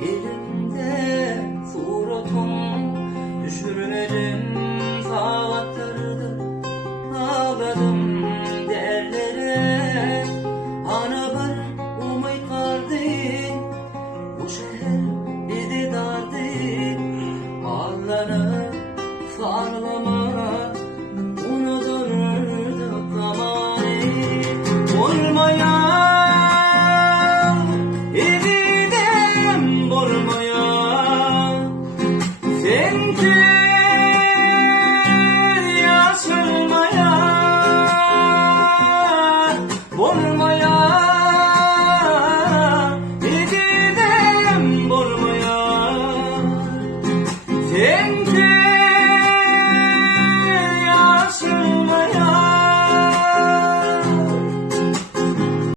elimde suratım düşürmedim sağlattırdı. Ağladım derlere, ana bir umut vardı, bu şehir idi dardı. Ağlanıp ağlama unuturduk zamanı. Olmaya elim olmaya sensiz yaşamaya.